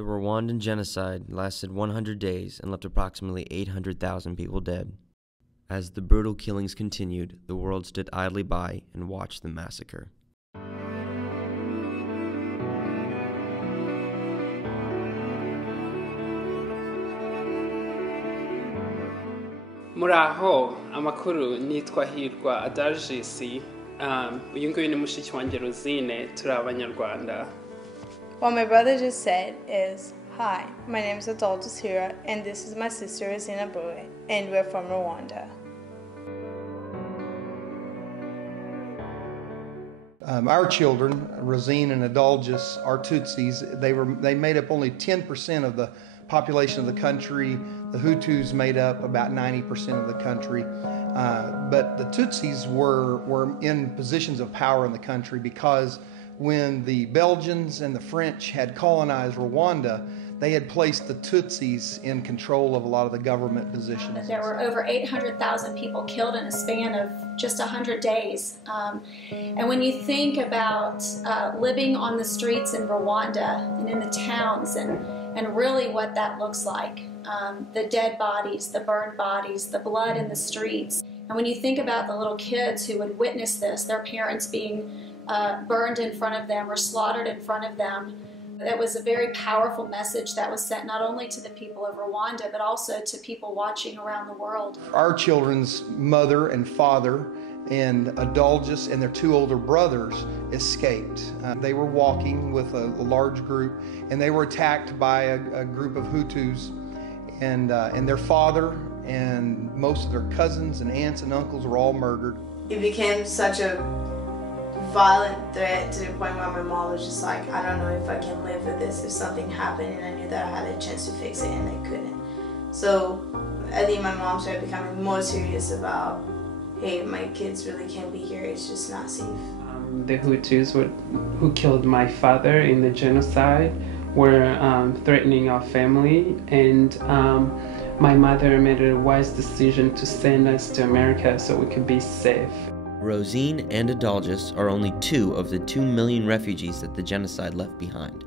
The Rwandan genocide lasted 100 days and left approximately 800,000 people dead. As the brutal killings continued, the world stood idly by and watched the massacre. Muraho, amakuru nitwa Hirwa Adalgisi. Uyu nguyu ni mushiki wanjye Rosine, turi Abanyarwanda. What my brother just said is, hi, my name is Hirwa, and this is my sister Abuwe, and we're from Rwanda. Our children, Rosine and Adalgis, are Tutsis. They made up only 10% of the population of the country. The Hutus made up about 90% of the country. But the Tutsis were in positions of power in the country because when the Belgians and the French had colonized Rwanda, they had placed the Tutsis in control of a lot of the government positions. There were over 800,000 people killed in a span of just 100 days. And when you think about living on the streets in Rwanda and in the towns and really what that looks like, the dead bodies, the burned bodies, the blood in the streets. And when you think about the little kids who would witness this, their parents being burned in front of them or slaughtered in front of them, that was a very powerful message that was sent not only to the people of Rwanda, but also to people watching around the world. Our children's mother and father and Adalgis and their two older brothers escaped. They were walking with a large group, and they were attacked by a group of Hutus, and their father and most of their cousins and aunts and uncles were all murdered. It became such a violent threat to the point where my mom was just like, I don't know if I can live with this if something happened, and I knew that I had a chance to fix it and I couldn't. So I think my mom started becoming more serious about, hey, my kids really can't be here, it's just not safe. The Hutus who killed my father in the genocide were threatening our family, and my mother made a wise decision to send us to America so we could be safe. Rosine and Adalgis are only two of the 2 million refugees that the genocide left behind.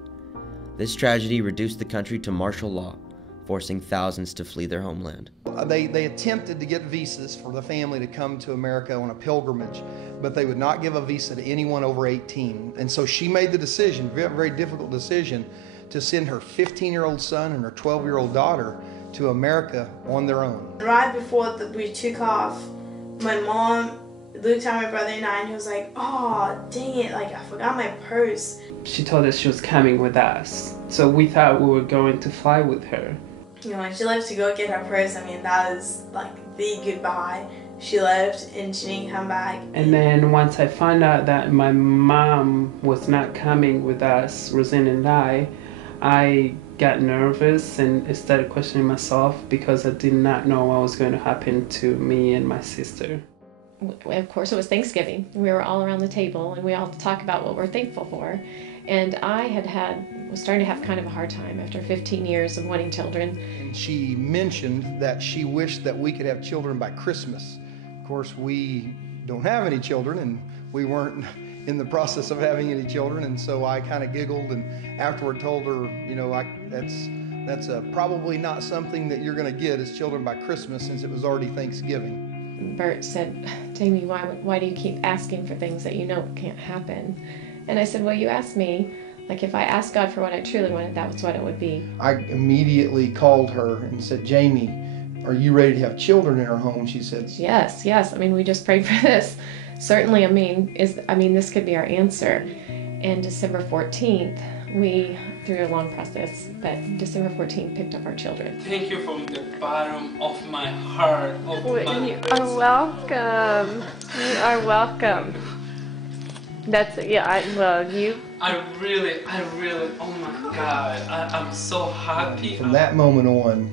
This tragedy reduced the country to martial law, forcing thousands to flee their homeland. They attempted to get visas for the family to come to America on a pilgrimage, but they would not give a visa to anyone over 18. And so she made the decision, very difficult decision, to send her 15-year-old son and her 12-year-old daughter to America on their own. Right before we took off, my mom looked at my brother and I, and he was like, oh, dang it, like I forgot my purse. She told us she was coming with us, so we thought we were going to fly with her. You know, when she left to go get her purse, I mean, that was like the goodbye. She left and she didn't come back. And then once I found out that my mom was not coming with us, Rosine and I got nervous and started questioning myself because I did not know what was going to happen to me and my sister. Of course, it was Thanksgiving. We were all around the table and we all talk about what we're thankful for. And I was starting to have kind of a hard time after 15 years of wanting children. And she mentioned that she wished that we could have children by Christmas. Of course, we don't have any children, and we weren't in the process of having any children, and so I kind of giggled and afterward told her, you know, that's probably not something that you're going to get as children by Christmas, since it was already Thanksgiving. Bert said, Jamie, why do you keep asking for things that you know can't happen? And I said, well, you asked me, like if I asked God for what I truly wanted, that was what it would be. I immediately called her and said, Jamie, are you ready to have children in our home? She said, yes. I mean, we just prayed for this. Certainly, I mean, this could be our answer. And December 14th, we, through a long process, but December 14th picked up our children. Thank you from the bottom of my heart. You are welcome. You are welcome. That's, yeah, I really, oh my God, I'm so happy. From that moment on,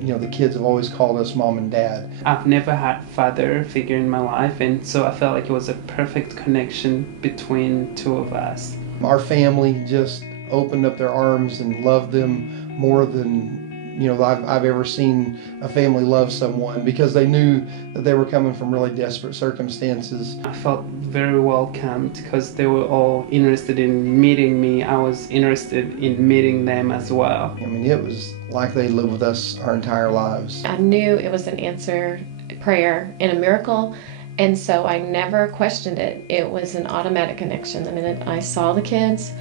you know, the kids have always called us mom and dad. I've never had a father figure in my life, and so I felt like it was a perfect connection between two of us. Our family just opened up their arms and loved them more than I've ever seen a family love someone, because they knew that they were coming from really desperate circumstances. I felt very welcomed because they were all interested in meeting me. I was interested in meeting them as well. I mean, it was like they lived with us our entire lives. I knew it was an answered prayer and a miracle, and so I never questioned it. It was an automatic connection. The minute I saw the kids,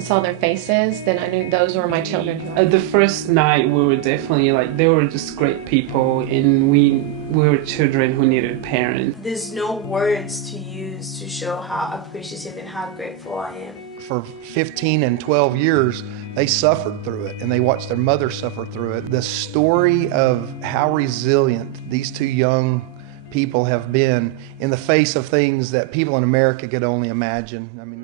saw their faces, then I knew those were my children. The first night we were definitely they were just great people, and we were children who needed parents. There's no words to use to show how appreciative and how grateful I am. For 15 and 12 years, they suffered through it, and they watched their mother suffer through it. The story of how resilient these two young people have been in the face of things that people in America could only imagine. I mean,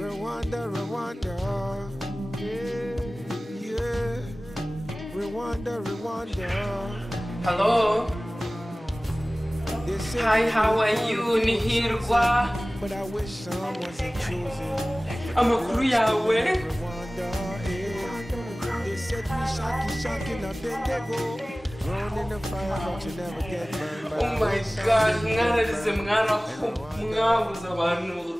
Rwanda, yeah, Rwanda. Hello. Hi, how are you? Ni Hirwa. Amakuru yawe. Oh my God, mwarabuze abantu